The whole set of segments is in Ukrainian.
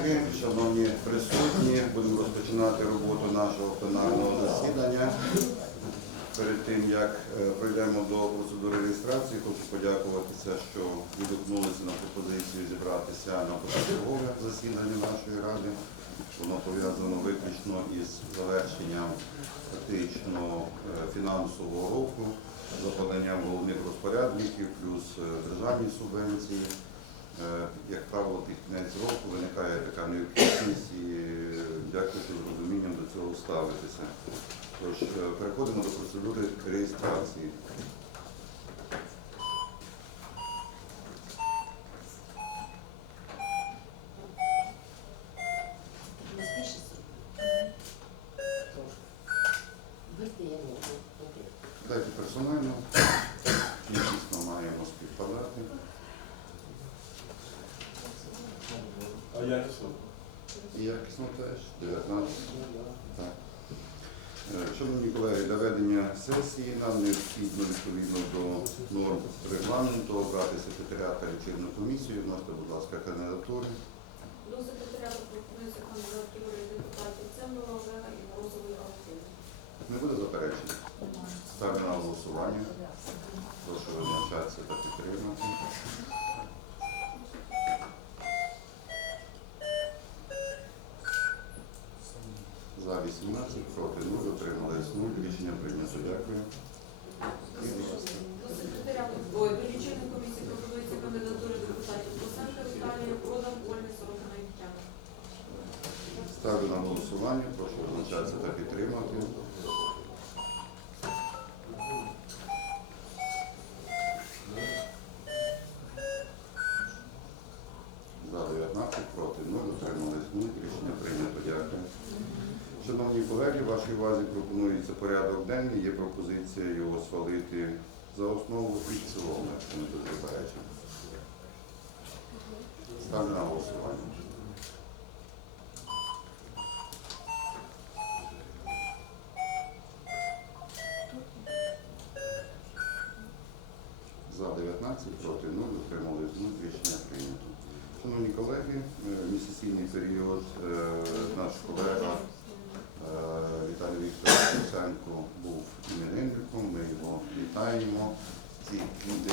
колеги, шановні присутні, будемо розпочинати роботу нашого пленарного засідання. Перед тим як е, пройдемо до процедури реєстрації, хочу подякуватися, що відгукнулися на пропозицію зібратися на позачергове засідання нашої ради. Воно пов'язано виключно із завершенням фактично е, фінансового року, за поданням головних розпорядників, плюс е, державні субвенції. Е, Як правило, під кінець року виникає така необхідність і е, дякую, з розумінням до цього ставитися. Тож е, переходимо до процедури реєстрації. А якісно? І якісно теж 19. Так. Е, Шановні колеги, для ведення сесії нам необхідно відповідно до норм регламенту обрати секретаря та лічильну комісію. Вносите, будь ласка, кандидатури. До секретаріату пропонується кандидатури депутатів Цемного, Олега і Морозової Алтини. Не буде заперечень? Ставлю на голосування. Прошу визначатися та підтримати. За 18, проти 0, утримались 0. Рішення прийнято. Дякую. До секретаріату ой, до лічильної комісії пропонується кандидатури депутатів Косенка Віталія, Продан, Ольги, Сорокина і Тетяни. Ставлю на голосування. Прошу визначатися та підтримати. За 19, проти 0, утримались 0. Рішення прийнято. Дякую. Шановні колеги, вашій увазі пропонується порядок денний. Є пропозиція його схвалити за основу і в цілому, якщо не буде. Ставлю на голосування. За 19, проти 0, утримались 0, рішення прийнято. Шановні колеги, е, місяційний період е, наш колега Луценко був іменинником, ми його вітаємо. Ці люди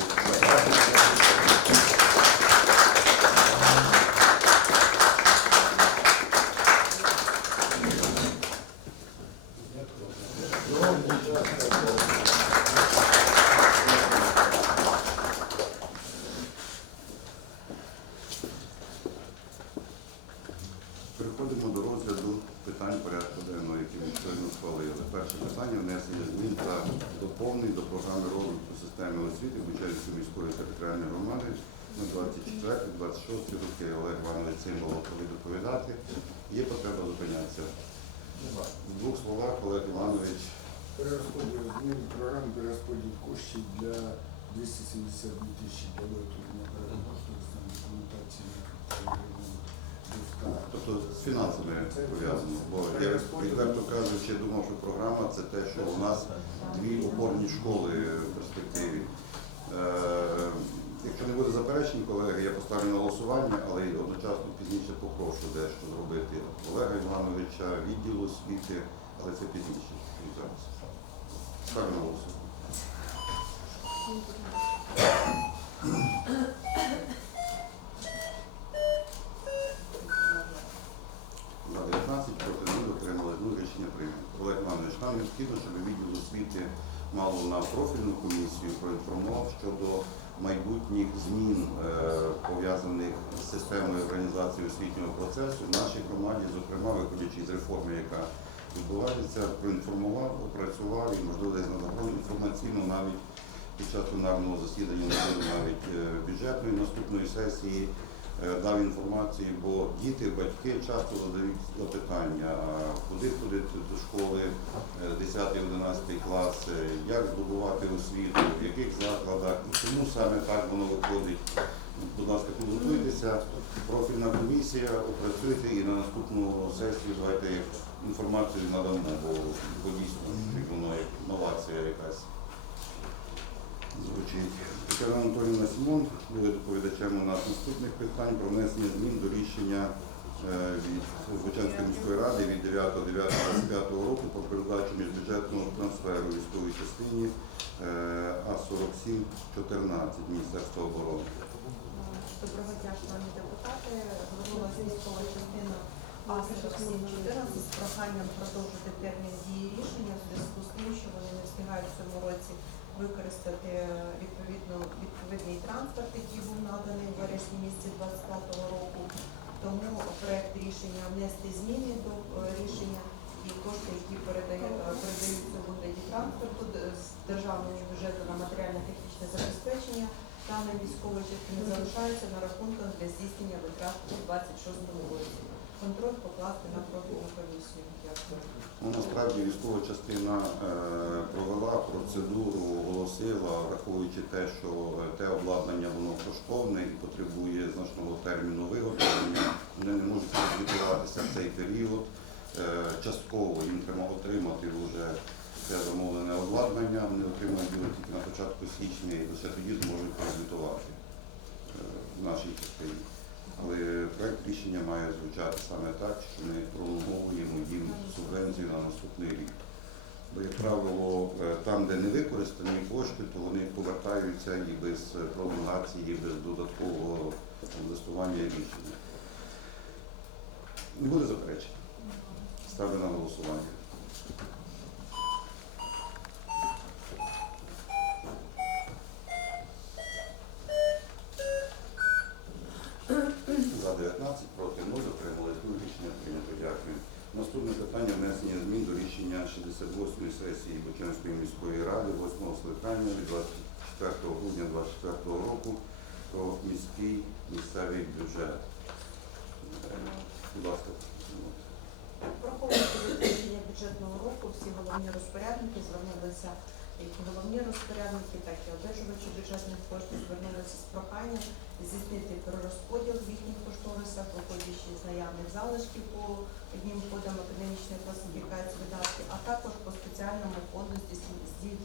Переходимо до розгляду питань порядку денного, які ми щойно схвалили. Питання внесення змін та доповнень до програми розвитку системи освіти Бучанської міської територіальної громади на 24-26 роки. Олег Іванович Цимбал готовий доповідати. Є потреба зупинятися. В двох словах Олег Іванович. Перерозподіл змін програми перерозподіл коштів для 272 тисячі для виготовлення передбаченої документації та Тобто з фінансами пов'язано. Бо я відверто кажучи, думав, що програма це те, що у нас дві опорні школи в перспективі. Е, Якщо не буде заперечень, колеги, я поставлю на голосування, але й одночасно пізніше попрошу дещо зробити Олега Івановича, відділу освіти, але це пізніше. Ставлю на голосування. За 19 проти 0 отримали 0 рішення прийнято. Олег Іванович, нам необхідно, щоб відділ освіти мало на профільну комісію проінформував щодо майбутніх змін, е, пов'язаних з системою організації освітнього процесу. В нашій громаді, зокрема, виходячи з реформи, яка відбувається, проінформував, опрацював і, можливо, десь на загрозу інформаційно навіть під час пленарного засідання навіть е, бюджетної наступної сесії дав інформацію, бо діти, батьки часто задають запитання, куди ходити до школи 10-11 клас, е, як здобувати освіту, в яких закладах і чому саме так воно виходить. Будь ласка, підготуйтеся, профільна комісія, опрацюйте і на наступну сесію давайте інформацію надамо, бо дійсно воно як новація якась звучить. Тетяна Анатолійовна Сімон буде доповідачем у нас наступних питань про внесення змін до рішення е, від Бучанської міської ради від 9.9.25 року про передачу міжбюджетного трансферу військовій частині е, А4714 Міністерства оборони. Доброго дня, шановні депутати. Звернулася військова частина А4714 з проханням продовжити термін дії рішення в зв'язку з тим, що вони не встигають в цьому році використати е, відповідно відповідний транспорт, який був наданий в вересні місяці 2025 року. Тому проект рішення внести зміни до е, рішення і кошти, які е, передаються у вигляді транспорту з державного бюджету на матеріально-технічне забезпечення Дані військової частини залишаються на рахунках для здійснення витрат у 26 році. Контроль покласти на профільну комісію. Ну, насправді військова частина е, провела процедуру, оголосила, враховуючи те, що е, те обладнання воно коштовне і потребує значного терміну виготовлення. Вони не можуть підготуватися в цей період. Е, частково їм треба отримати вже це замовлене обладнання. Вони отримають його тільки на початку січня і лише тоді зможуть прозвітувати в нашій частині. Але проект рішення має звучати саме так, що ми пролонговуємо їм субвенцію на наступний рік. Бо, як правило, е, там, де не використані кошти, то вони повертаються і без пролонгації, і без додаткового листування рішення. Не буде заперечень. Ставлю на голосування. За 19, проти 0, утримались 0, рішення прийнято. Дякую. Наступне питання внесення змін до рішення 68-ї сесії Бучанської міської ради 8 скликання від 24 грудня 2024 року про міський місцевий бюджет. Е, Будь ласка. Враховуючи затвердження бюджетного року, всі головні розпорядники звернулися, як і головні розпорядники, так і одержувачі бюджетних коштів звернулися з проханням здійснити перерозподіл в їхніх кошторисах, виходячи з наявних залишків по одним кодам академічної класифікації видатків, а також по спеціальному фонду здійс- здій-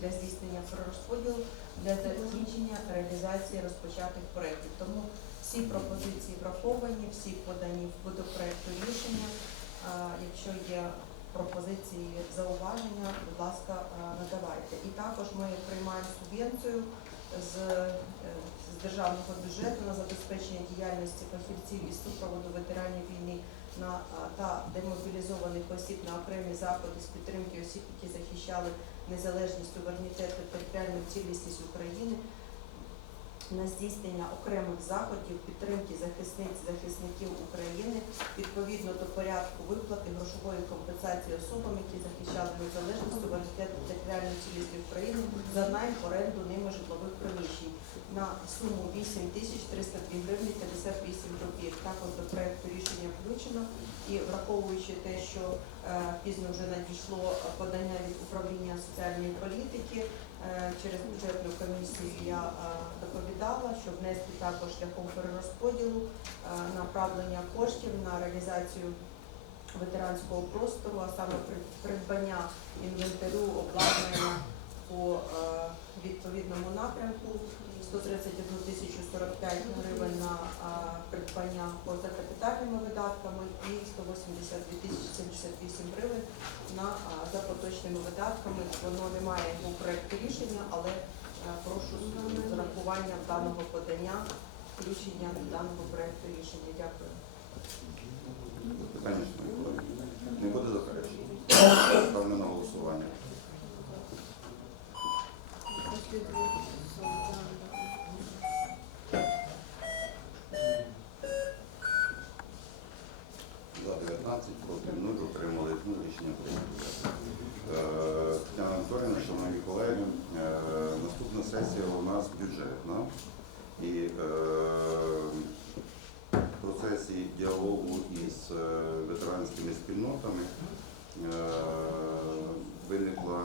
здійснення перерозподілу для закінчення реалізації розпочатих проєктів. Тому всі пропозиції враховані, всі подані до проекту рішення. Якщо є пропозиції, зауваження, будь ласка, надавайте. І також ми приймаємо субвенцію з, е, з державного бюджету на забезпечення діяльності фахівців із супроводу ветеранів війни на та демобілізованих осіб на окремі заходи з підтримки осіб, які захищали незалежність, суверенітет та територіальну цілісність України на здійснення окремих заходів підтримки захисниць захисників України відповідно до порядку виплати грошової компенсації особам, які захищали незалежність, суверенітет та територіальну цілісність України за найм оренду ними житлових приміщень на суму 8 тисяч 302 гривні 58 копійок. Також до проекту рішення включено і враховуючи те, що е, пізно вже надійшло подання від управління соціальної політики. Е, Через бюджетну комісію я е, доповідала, що внести також шляхом перерозподілу е, направлення коштів на реалізацію ветеранського простору, а саме придбання інвентарю, обладнання по відповідному напрямку 131 тисячу 45 гривень на придбання поза капітальними видатками і 182 тисячі 78 гривень на за поточними видатками. Воно немає у проєкті рішення, але е, прошу з урахуванням даного подання включення даного проєкту рішення. Дякую. Питання, шановні колеги. Не буде заперечень. Ставлю на голосування. За 19, проти 0, утримали 0, рішення прийнято. Е, Тетяна Анатолійовна, шановні колеги, е, наступна сесія у нас бюджетна. І е, в процесі діалогу із е, ветеранськими спільнотами е, виникло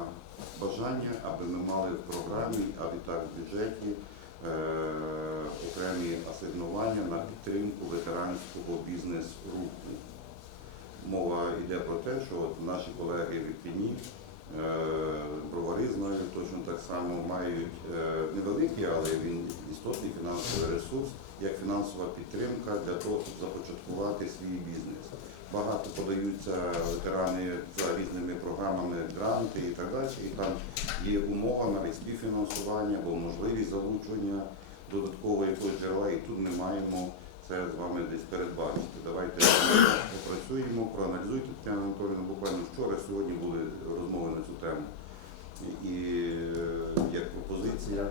бажання, аби ми мали в програмі, а відтак в бюджеті е, окремі асигнування на підтримку ветеранського бізнес-руху. Мова йде про те, що наші колеги в е, бровари знаю, точно так само мають е, невеликий, але він істотний фінансовий ресурс як фінансова підтримка для того, щоб започаткувати свій бізнес. Багато подаються ветерани за різними програмами гранти і так далі. І там є умова навіть співфінансування або можливість залучення додаткового якогось джерела, і тут ми маємо це з вами десь передбачити. Давайте попрацюємо, проаналізуйте Тетяна Анатолійовна. Буквально вчора, сьогодні були на тему. І, як пропозиція,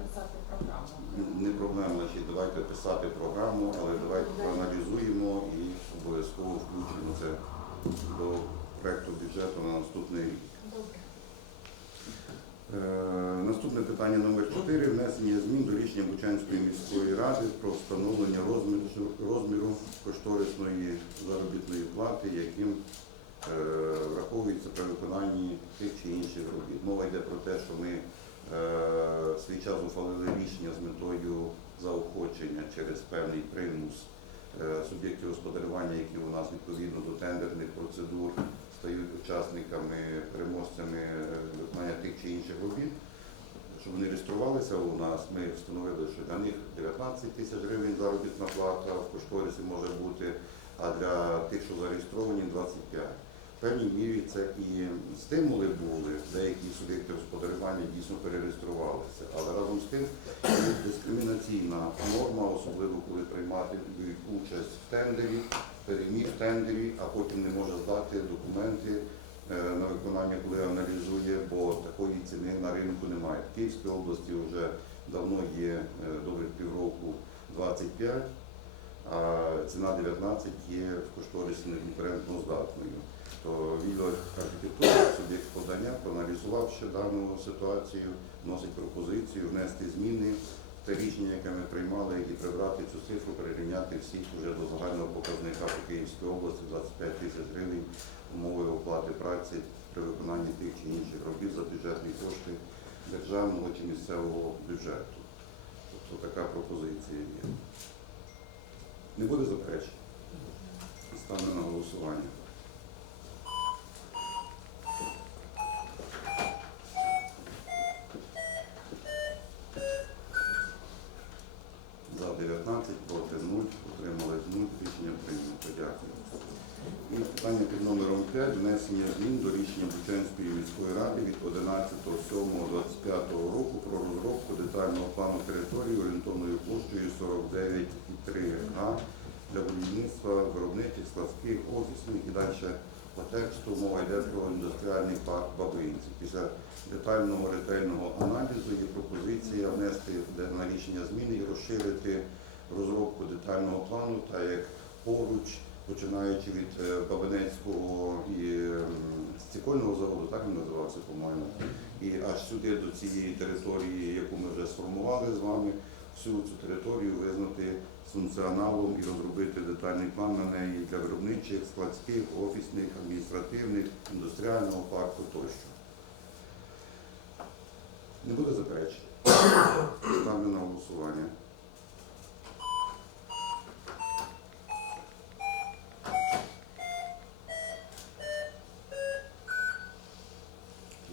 не проблема, значить, давайте писати програму, але давайте проаналізуємо і обов'язково включимо це до проекту бюджету на наступний рік. Е, Наступне питання номер 4 внесення змін до рішення Бучанської міської ради про встановлення розміру, розміру кошторисної заробітної плати, яким е, виконанні тих чи інших робіт. Мова йде про те, що ми е, свій час ухвалили рішення з метою заохочення через певний примус е, суб'єктів господарювання, які у нас відповідно до тендерних процедур стають учасниками, переможцями е, виконання тих чи інших робіт. Щоб вони реєструвалися у нас, ми встановили, що для них 19 тисяч гривень заробітна плата в кошторисі може бути, а для тих, що зареєстровані, 25. Певній мірі це і стимули були, деякі суб'єкти господарювання дійсно перереєструвалися. Але разом з тим дискримінаційна норма, особливо коли приймати участь в тендері, переміг в тендері, а потім не може здати документи е, на виконання, коли аналізує, бо такої ціни на ринку немає. В Київській області вже давно є е, добрих півроку 25, а ціна 19 є в кошторисі неконкурентно здатною. Відділ архітектури, суб'єкт подання, проаналізувавши дану ситуацію, вносить пропозицію внести зміни в те рішення, яке ми приймали, і прибрати цю цифру, перерівняти всіх вже до загального показника по Київській області 25 тисяч гривень умови оплати праці при виконанні тих чи інших робіт за бюджетні кошти державного чи місцевого бюджету. Тобто така пропозиція є. Не буде заперечень? Ставлю на голосування. За 19, проти 0, утримали 0, рішення прийнято. Дякую. І питання під номером 5 внесення змін до рішення Бучанської міської ради від 11.07.25 року про розробку детального плану території орієнтовною площею 49,3 га для будівництва виробничих, складських, офісних і далі по тексту мова йде про індустріальний парк Бабинці. Після детального ретельного аналізу є пропозиція внести на рішення зміни і розширити розробку детального плану, так як поруч починаючи від е, Бабинецького і м, стікольного заводу, так він називався, по-моєму, і аж сюди до цієї території, яку ми вже сформували з вами, всю цю територію визнати функціоналом і розробити детальний план на неї для виробничих, складських, офісних, адміністративних, індустріального парку тощо. Не буде заперечень. Ставлю на голосування.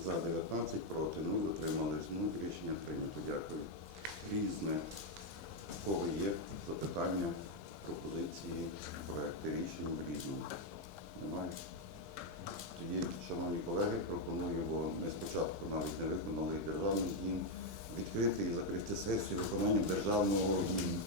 За 19, проти 0, утримались 0, рішення прийнято. Дякую. Різне. У кого є запитання, пропозиції, проекти рішень в різному? Тоді, шановні колеги, пропоную, бо ми спочатку навіть не виконали державний гімн, відкрити і закрити сесію виконанням державного гімну.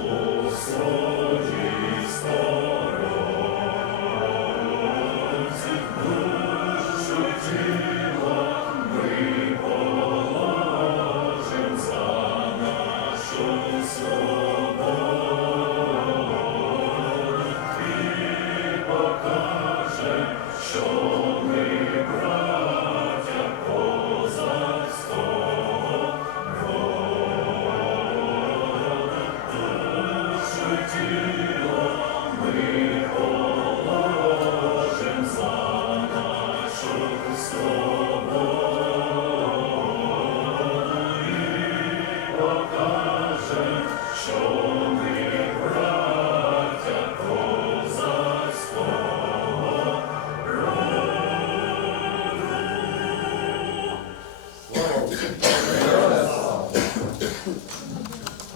O soul.